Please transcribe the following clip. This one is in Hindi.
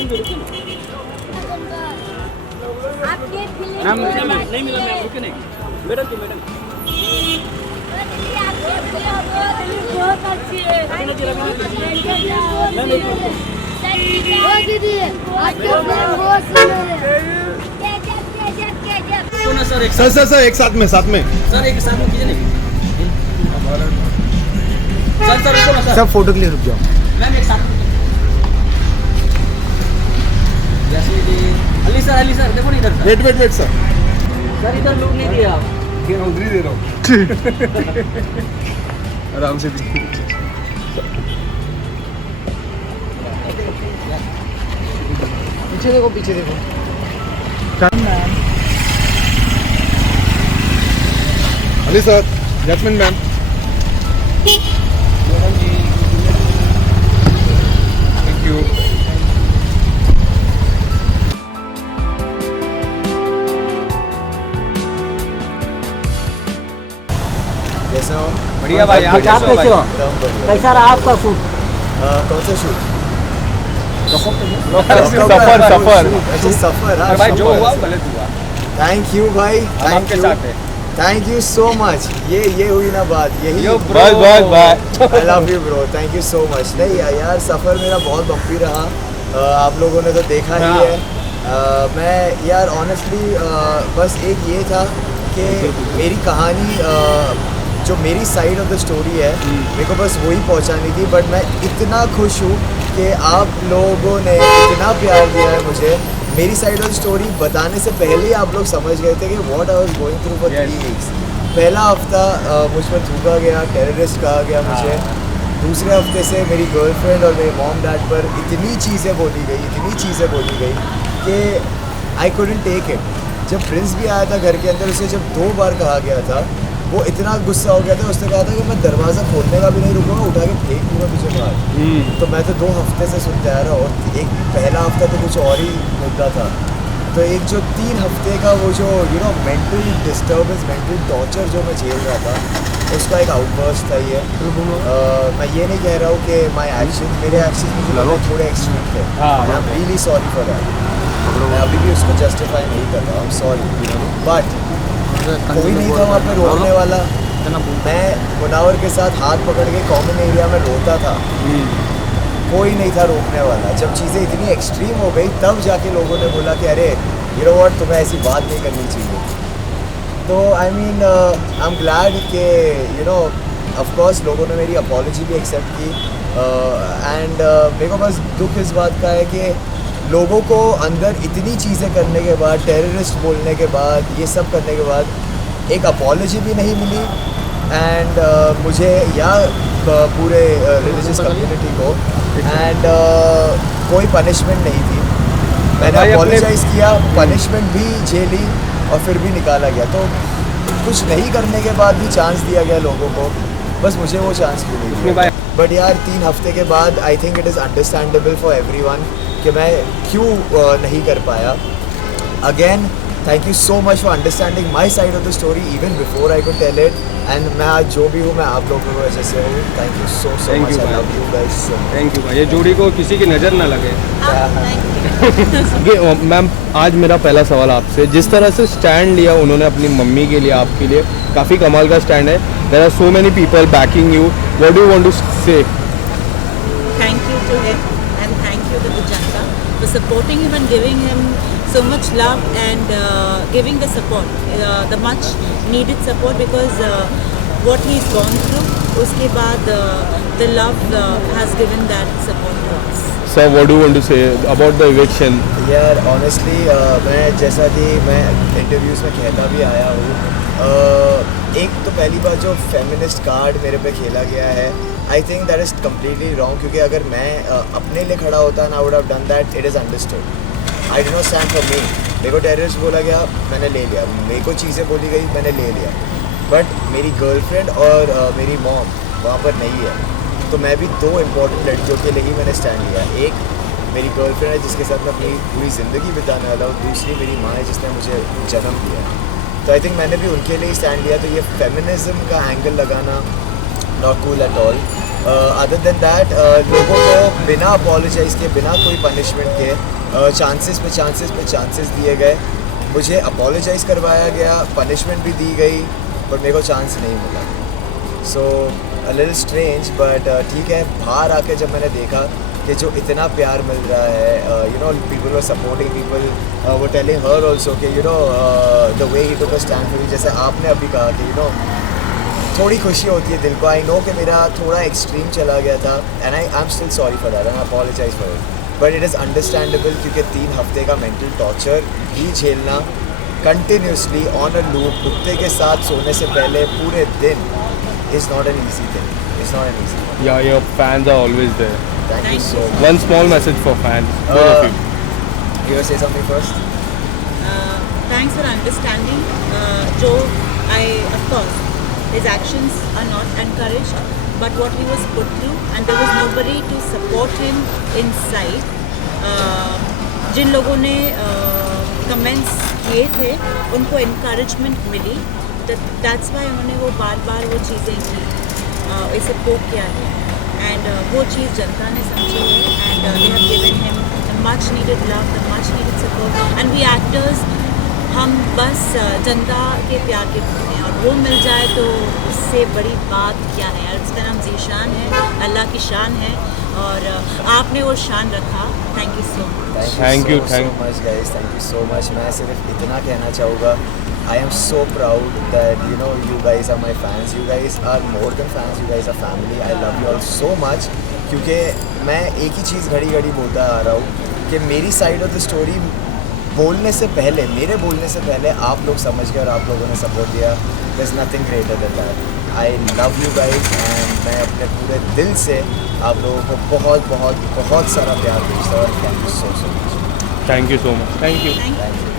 मैडम जी रुकिए ना। मैम मुझे नहीं मिला मैम, रुकिए नहीं। मैडम जी मैडम बहुत अच्छी है रवीना जी मैम एक मिनट। वो दीदी आपके फिल्म बहुत सुंदर है रुको ना सर, एक सर सर सर एक साथ में सर एक साथ में कीजिए नहीं। सर रुको ना सर। सब फोटो के लिए रुक जाओ। मैम एक साथ में। जैसे जी अली सर देखो ना इधर सर। Wait sir. सर इधर लुक नहीं दिया आप। उधर ही दे रहा हूँ। आराम से पीछे देखो Ali sir, Jasmine ma'am. Thank you. कैसे हो? बढ़िया भाई, आप आप कैसे हो? कैसा रहा आपका शूट? कौन सा शूट? सफर। अरे भाई जो हुआ गलत हुआ। थैंक यू भाई, हम आपके साथ हैं। Thank you so much. ये हुई ना बात, यही Yo, bro. I love you bro, thank you so much. नहीं यार, सफ़र मेरा बहुत बम्पी रहा। आप लोगों ने तो देखा ही है। मैं यार ऑनेस्टली बस एक ये था कि मेरी कहानी जो मेरी साइड ऑफ द स्टोरी है मेरे को बस वही पहुंचानी थी। बट मैं इतना खुश हूँ कि आप लोगों ने इतना प्यार दिया है मुझे। मेरी साइड ऑफ द स्टोरी बताने से पहले ही आप लोग समझ गए थे कि what I was going through for 3 weeks. पहला हफ्ता मुझ पर थूका गया, टेररिस्ट कहा गया मुझे। दूसरे हफ्ते से मेरी गर्लफ्रेंड और मेरे मॉम डैड पर इतनी चीज़ें बोली गई कि आई कुडंट टेक इट। जब प्रिंस भी आया था घर के अंदर, उसे जब 2 बार कहा गया था, वो इतना गुस्सा हो गया था। उसने कहा था कि मैं दरवाज़ा खोलने का भी नहीं रुकूंगा, उठा के फेंक दूंगा पीछे बाहर। तो मैं तो 2 हफ्ते से सुनते आ रहा। और एक पहला हफ्ता तो कुछ और ही मुद्दा था। तो एक जो 3 हफ्ते का वो जो मेंटल डिस्टर्बेंस, मेंटल टॉर्चर जो मैं झेल रहा था, उसका एक आउटबर्स्ट था ये। मैं ये नहीं कह रहा हूँ कि मेरे एक्शन मुझे लगा थोड़े एक्सट्रीम थे। I am really sorry for that. मैं अभी भी उसको जस्टिफाई नहीं कर रहा, आई एम सॉरी। बट कोई नहीं था वहाँ पे रोकने वाला। मैं मुनावर के साथ हाथ पकड़ के कॉमन एरिया में रोता था, कोई नहीं था रोकने वाला। जब चीज़ें इतनी एक्सट्रीम हो गई तब जाके लोगों ने बोला कि अरे यू नो व्हाट, तुम्हें ऐसी बात नहीं करनी चाहिए। तो I mean I am glad कि ऑफ कोर्स लोगों ने मेरी अपॉलॉजी भी एक्सेप्ट की। एंड मेरे को बस दुख इस बात का है कि लोगों को अंदर इतनी चीज़ें करने के बाद, टेररिस्ट बोलने के बाद, ये सब करने के बाद एक अपॉलॉजी भी नहीं मिली। एंड मुझे या पूरे रिलीजियस कम्युनिटी को एंड कोई पनिशमेंट नहीं थी। मैंने अपॉलोजाइज़ किया, पनिशमेंट भी झेली और फिर भी निकाला गया। तो कुछ नहीं करने के बाद भी चांस दिया गया लोगों को, बस मुझे वो चांस क्यों नहीं दिया। बट यार 3 हफ्ते के बाद I think it is understandable for everyone कि मैं क्यों नहीं कर पाया। Again thank you so much for understanding my side of the story even before I could tell it. And मैं आज जो भी हूँ मैं आप लोगों की वजह से हूँ। Thank you so much, I love you guys so much. Thank you भाई, ये जोड़ी को किसी की नज़र ना लगे। मैम आज मेरा पहला सवाल आपसे, जिस तरह से स्टैंड लिया उन्होंने अपनी मम्मी के लिए, आपके लिए काफ़ी कमाल का स्टैंड है। There are so many people backing you, what do you want to say? Thank you to him and thank you to the Janata for supporting him and giving him so much love and giving the support, the much needed support because what he's gone through, उसके बाद the love has given that support to us. Sir, what do you want to say about the eviction? यार ऑनेस्टली मैं जैसा कि मैं इंटरव्यूज़ में कहता भी आया हूँ, एक तो पहली बार जो फेमिनिस्ट कार्ड मेरे पे खेला गया है, I think that is completely wrong. क्योंकि अगर मैं अपने लिए खड़ा होता ना, I would have done that, it is understood. I did not stand for me. मेरे को टेररिस्ट बोला गया, मैंने ले लिया। मेरे को चीज़ें बोली गई, मैंने ले लिया। बट मेरी गर्लफ्रेंड और मेरी मॉम वहाँ पर नहीं है। तो मैं भी 2 इम्पॉर्टेंट लड़कियों के लिए ही मैंने स्टैंड लिया। एक मेरी गर्लफ्रेंड है जिसके साथ मैं अपनी पूरी ज़िंदगी बिताने वाला हूँ, दूसरी मेरी माँ है जिसने मुझे जन्म दिया। तो आई थिंक मैंने भी उनके लिए ही स्टैंड लिया। तो ये फेमिनिज़म का एंगल लगाना not cool at all. Other than that लोगों को बिना अपोलोजाइज के, बिना कोई पनिशमेंट के चांसेस पे चांसेस दिए गए। मुझे अपोलोजाइज करवाया गया, पनिशमेंट भी दी गई, पर मेरे को चांस नहीं मिला। सो अ लिटिल स्ट्रेंज, बट ठीक है। बाहर आके जब मैंने देखा कि जो इतना प्यार मिल रहा है, you know people were supporting, people वो टेलिंग हर ऑल्सो कि you know the way he took a stand for you, जैसे आपने अभी कहा कि यू नो थोड़ी खुशी होती है दिल को। आई नो कि मेरा थोड़ा एक्सट्रीम चला गया था, and I am still sorry for that and I apologise for it, but it is understandable, क्योंकि 3 हफ्ते का मेंटल टॉर्चर भी झेलना कंटिन्यूसली ऑन अ लूप, कुत्ते के साथ सोने से पहले पूरे दिन, is not an easy thing, is not an easy. Yeah, your fans are always there. Thank you so much. One small message for fans, both of you. You want to say something first? Thanks for understanding. Joe, of course, his actions are not encouraged, but what he was put through, and there was nobody to support him inside. जिन लोगों ने कमेंट्स किए थे, उनको encouragement मिली, that's why उन्होंने वो बार वो चीज़ें की, इसे पोक किया है, एंड वो चीज़ जनता ने समझी है, and they have given him the much needed love, the much needed support, and we actors, हम बस जनता के प्यार के भूखे हैं, और वो मिल जाए तो उससे बड़ी बात क्या है यार। उसका नाम ज़ीशान है, अल्लाह की शान है, और आपने वो शान रखा। Thank you so much. Thank you, so much guys, thank you so much। मैं सिर्फ इतना कहना चाहूँगा, I am so proud that you know you guys are my fans, you guys are more than fans, you guys are family, I love you all so much। क्योंकि मैं एक ही चीज़ घड़ी बोलता आ रहा हूँ कि मेरी साइड ऑफ द स्टोरी बोलने से पहले, मेरे बोलने से पहले आप लोग समझ गए और आप लोगों ने सपोर्ट दिया। There's nothing greater than that। I love you guys, and मैं अपने पूरे दिल से आप लोगों को बहुत सारा प्यार भेजता हूँ। Thank you so much। Thank you so much. Thank you. Thank you.